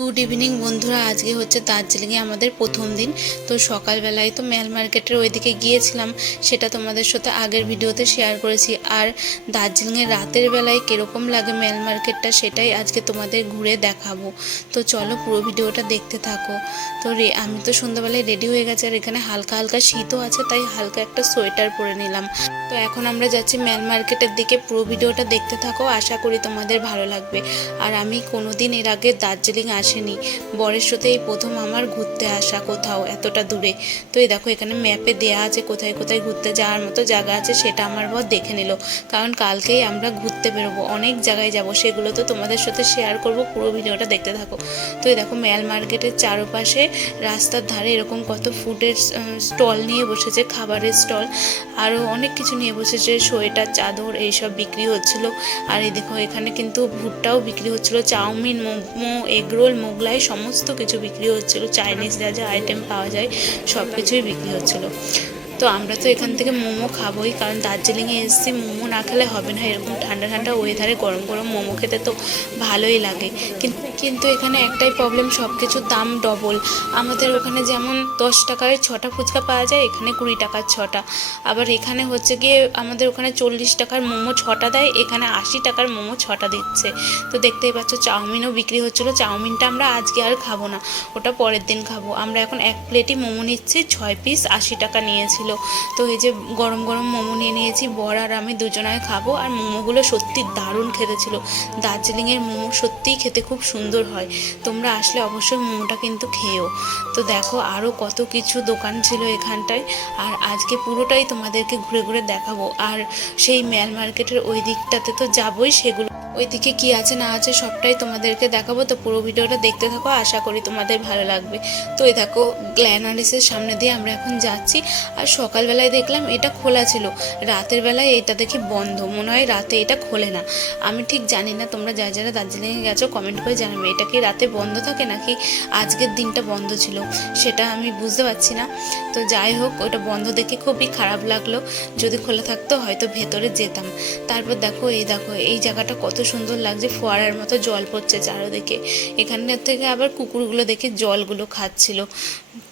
Good evening বন্ধুরা, আজকে হচ্ছে দার্জিলিংয়ে আমাদের প্রথম দিন। তো সকালবেলায় তো মেল মার্কেটের ওইদিকে গিয়েছিলাম, সেটা তোমাদের সাথে আগের ভিডিওতে শেয়ার করেছি। আর দার্জিলিংয়ের রাতের বেলায় কীরকম লাগে মেল মার্কেটটা, সেটাই আজকে তোমাদের ঘুরে দেখাবো। তো চলো পুরো ভিডিওটা দেখতে থাকো। তো আমি তো সন্ধ্যাবেলায় রেডি হয়ে গেছি, আর এখানে হালকা হালকা শীতও আছে, তাই হালকা একটা সোয়েটার পরে নিলাম। তো এখন আমরা যাচ্ছি মেল মার্কেটের দিকে। পুরো ভিডিওটা দেখতে থাকো, আশা করি তোমাদের ভালো লাগবে। আর আমি কোনোদিন এর আগে দার্জিলিং আসেনি, বরের সাথে এই প্রথম আমার ঘুরতে আসা কোথাও এতটা দূরে। তো এই দেখো এখানে ম্যাপে দেয়া আছে কোথায় কোথায় ঘুরতে যাওয়ার মতো জায়গা আছে, সেটা আমার বর দেখে নিল, কারণ কালকেই আমরা ঘুরতে বেরোবো, অনেক জায়গায় যাব, সেগুলো তো তোমাদের সাথে শেয়ার করব। পুরো ভিডিওটা দেখতে থাকো। তো এই দেখো মেল মার্কেটের চারপাশে রাস্তার ধারে এরকম কত ফুডের স্টল নিয়ে বসেছে, খাবারের স্টল, আরও অনেক কিছু নিয়ে বসেছে, সোয়েটার, চাদর, এইসব বিক্রি হচ্ছিল। আর এই দেখো এখানে কিন্তু ভুট্টাও বিক্রি হচ্ছিল, চাউমিন, মোমো, এগরোল, মোগলাই সমস্ত কিছু বিক্রি হচ্ছিল, চাইনিজ যা যা আইটেম পাওয়া যায় সব কিছুই বিক্রি হচ্ছিল। তো আমরা তো এখান থেকে মোমো খাবোই, কারণ দার্জিলিংয়ে এসেছি, মোমো না খেলে হবে না। এরকম ঠান্ডা ঠান্ডা ওয়েদারে গরম গরম মোমো খেতে তো ভালোই লাগে। কিন্তু এখানে একটাই প্রবলেম, সব কিছুর দাম ডবল। আমাদের ওখানে যেমন 10 টাকায় 6টা ফুচকা পাওয়া যায়, এখানে 20 টাকার 6টা। আবার এখানে হচ্ছে গিয়ে আমাদের ওখানে 40 টাকার মোমো 6টা দেয়, এখানে 80 টাকার মোমো 6টা দিচ্ছে। তো দেখতেই পাচ্ছ চাউমিনও বিক্রি হচ্ছিলো। চাউমিনটা আমরা আজকে আর খাবো না, ওটা পরের দিন খাবো। আমরা এখন এক প্লেটই মোমো নিচ্ছি, 6 পিস 80 টাকা নিয়েছিল। তো এই যে গরম গরম মোমো নিয়ে নিয়েছি, বর আর আমি দুজনায় খাবো। আর মোমোগুলো সত্যি দারুণ খেতে ছিল। দার্জিলিংয়ের মোমো সত্যিই খেতে খুব সুন্দর হয়, তোমরা আসলে অবশ্যই মোমোটা কিন্তু খেয়েও। তো দেখো আরও কত কিছু দোকান ছিল এখানটায়, আর আজকে পুরোটাই তোমাদেরকে ঘুরে ঘুরে দেখাবো। আর সেই মেল মার্কেটের ওই দিকটাতে তো যাবোই, সেগুলো ওইদিকে কি আছে না আছে সবটাই তোমাদেরকে দেখাবো। তো পুরো ভিডিওটা দেখতে থাকো, আশা করি তোমাদের ভালো লাগবে। তো এই দেখো গ্ল্যানারিসের সামনে দিয়ে আমরা এখন যাচ্ছি। আর সকালবেলায় দেখলাম এটা খোলা ছিল, রাতের বেলায় এটা দেখি বন্ধ, মনে হয় রাতে এটা খোলে না। আমি ঠিক জানি না, তোমরা যারা যারা দার্জিলিংয়ে গেছো কমেন্ট করে জানাবে, এটা কি রাতে বন্ধ থাকে নাকি আজকের দিনটা বন্ধ ছিল, সেটা আমি বুঝতে পারছি না। তো যাই হোক, ওটা বন্ধ দেখে খুবই খারাপ লাগলো, যদি খোলা থাকতো হয়তো ভেতরে যেতাম। তারপর দেখো এই জায়গাটা কত সুন্দর লাগছে, ফোয়ারার মতো জল পড়ছে চারদিকে। এখানের থেকে আবার কুকুরগুলো দেখে জলগুলো খাচ্ছিল।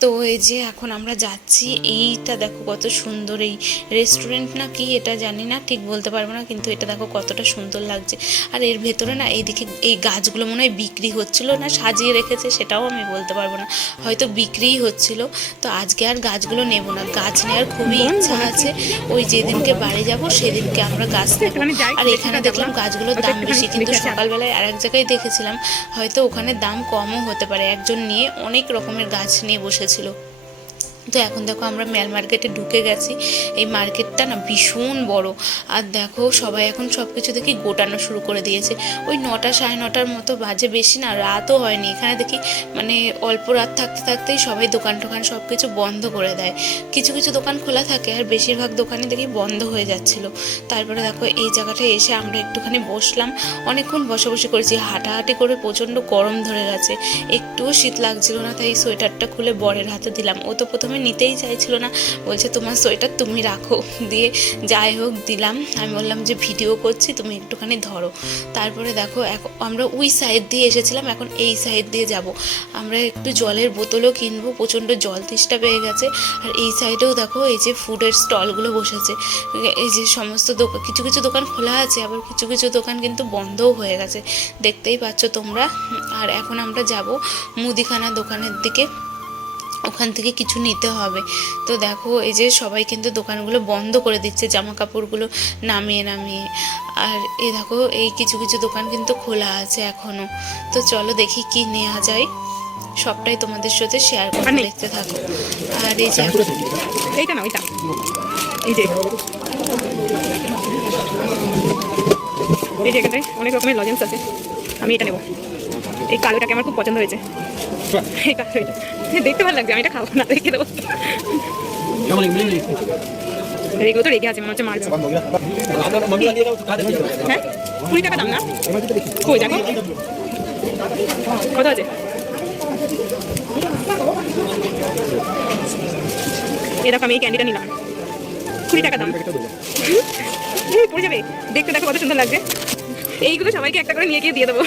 তো এই যে এখন আমরা যাচ্ছি, এইটা দেখো কত সুন্দর, এই রেস্টুরেন্ট না কি এটা জানি না, ঠিক বলতে পারবো না, কিন্তু এটা দেখো কতটা সুন্দর লাগছে। আর এর ভেতরে না এইদিকে এই গাছগুলো মনে হয় বিক্রি হচ্ছিল না সাজিয়ে রেখেছে, সেটাও আমি বলতে পারবো না, হয়তো বিক্রিই হচ্ছিল। তো আজকে আর গাছগুলো নেব না, গাছ নেওয়ার খুবই ইচ্ছা আছে, ওই যেদিনকে বাড়ি যাব সেদিনকে আমরা গাছ নেব। আর এখানে দেখলাম গাছগুলোর দাম বেশি, কিন্তু সকালবেলায় আর এক জায়গায় দেখেছিলাম, হয়তো ওখানে দাম কমও হতে পারে। একজন নিয়ে অনেক রকমের গাছ নিয়ে বসেছিল। তো এখন দেখো আমরা মেল মার্কেটে ঢুকে গেছি। এই মার্কেটটা না ভীষণ বড়। আর দেখো সবাই এখন সব কিছু দেখি গোটানো শুরু করে দিয়েছে, ওই 9টা 9:30 মতো বাজে, বেশি না রাতও হয়নি। এখানে দেখি মানে অল্প রাত থাকতে থাকতেই সবাই দোকান টোকান সব কিছু বন্ধ করে দেয়, কিছু কিছু দোকান খোলা থাকে, আর বেশিরভাগ দোকানে দেখি বন্ধ হয়ে যাচ্ছিল। তারপরে দেখো এই জায়গাটায় এসে আমরা একটুখানি বসলাম, অনেকক্ষণ বসে করেছি, হাঁটাহাঁটি করে প্রচণ্ড গরম ধরে গেছে, একটুও শীত লাগছিল না, তাই সোয়েটারটা খুলে বরের হাতে দিলাম। ও তো প্রথমে নিতেই চাইছিল না, বলছে তোমার সোয়েটার তুমি রাখো, দিয়ে যাই হোক দিলাম। আমি বললাম যে ভিডিও করছি, তুমি একটুখানি ধরো। তারপরে দেখো আমরা ওই সাইড দিয়ে এসেছিলাম, এখন এই সাইড দিয়ে যাব। আমরা একটু জলের বোতলও কিনবো, প্রচণ্ড জল তেষ্টা পেয়ে গেছে। আর এই সাইডেও দেখো এই যে ফুডের স্টলগুলো বসেছে, এই যে সমস্ত দোকান, কিছু কিছু দোকান খোলা আছে, আবার কিছু কিছু দোকান কিন্তু বন্ধও হয়ে গেছে, দেখতেই পাচ্ছ তোমরা। আর এখন আমরা যাব মুদিখানা দোকানের দিকে, ওখান থেকে কিছু নিতে হবে। তো দেখো এই যে সবাই কিন্তু দোকানগুলো বন্ধ করে দিচ্ছে, জামা কাপড়গুলো নামিয়ে নামিয়ে। আর এই দেখো এই কিছু কিছু দোকান কিন্তু খোলা আছে এখনও। তো চলো দেখি কি নেওয়া যায়, সবটাই তোমাদের সাথে শেয়ার করে দেখতে থাকো। আর এই যে এইটা না ওইটা, এই যে এখানে অনেক রকমের লজেন্স আছে, আমি এটা নেব। এই কালোটাকে আমার খুব পছন্দ হয়েছে, এই কালোটা দেখতে ভালো লাগছে, আমি এটা খাবো না, রেখে দেবো। এগুলো তো রেখে আছে, মনে হচ্ছে মারবে। হ্যাঁ 20 টাকা দাম না, কই দেখো কত আছে। এই দেখো আমি এই ক্যান্ডিটা নিলাম, 20 টাকা দাম, পড়ে যাবে। দেখতে দেখো কত সুন্দর লাগছে। এইগুলো সবাইকে একটা করে নিয়ে গিয়ে দিয়ে দেবো।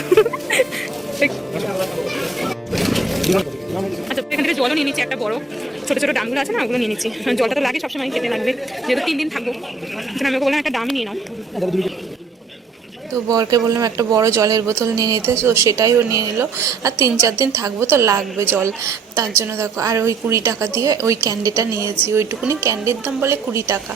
আচ্ছা, এখান থেকে জলও নিয়ে নিচ্ছি, একটা বড় ছোটো ছোটো ডামগুলো আছে না, ওগুলো নিয়ে নিচ্ছি। জলটা তো লাগে সবসময়, খেতে লাগবে, যেহেতু 3 দিন থাকবো। আমি ওকে বললাম একটা ডামই নিয়ে নাও। তো বরকে বললাম একটা বড় জলের বোতল নিয়ে নিতে, তো সেটাই ও নিয়ে নিল। আর 3-4 দিন থাকবো তো লাগবে জল, তার জন্য দেখো। আর ওই 20 টাকা দিয়ে ওই ক্যান্ডিটা নিয়েছি, ওইটুকুনি ক্যান্ডির দাম বলে 20 টাকা।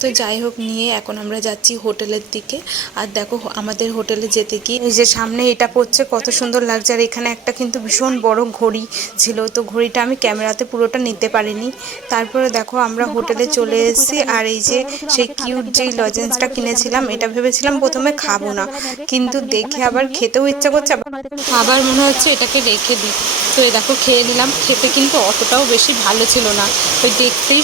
তো যাই হোক, নিয়ে এখন আমরা যাচ্ছি হোটেলের দিকে। আর দেখো আমাদের হোটেলে যেতে গিয়ে এই যে সামনে এটা পড়ছে, কত সুন্দর লাগছে। আর এখানে একটা কিন্তু ভীষণ বড় ঘড়ি ছিল, তো ঘড়িটা আমি ক্যামেরাতে পুরোটা নিতে পারিনি। তারপরে দেখো আমরা হোটেলে চলে এসেছি। আর এই যে সেই কিউট যেই লজেন্সটা কিনেছিলাম, এটা ভেবেছিলাম প্রথমে খাবো না, কিন্তু দেখে আবার খেতেও ইচ্ছা করছে, আবার মনে হচ্ছে এটাকে রেখে দিই। তো এই দেখো খেয়ে নিলাম, খেতে কিন্তু অতটাও বেশি ভালো ছিল না, ওই দেখতেই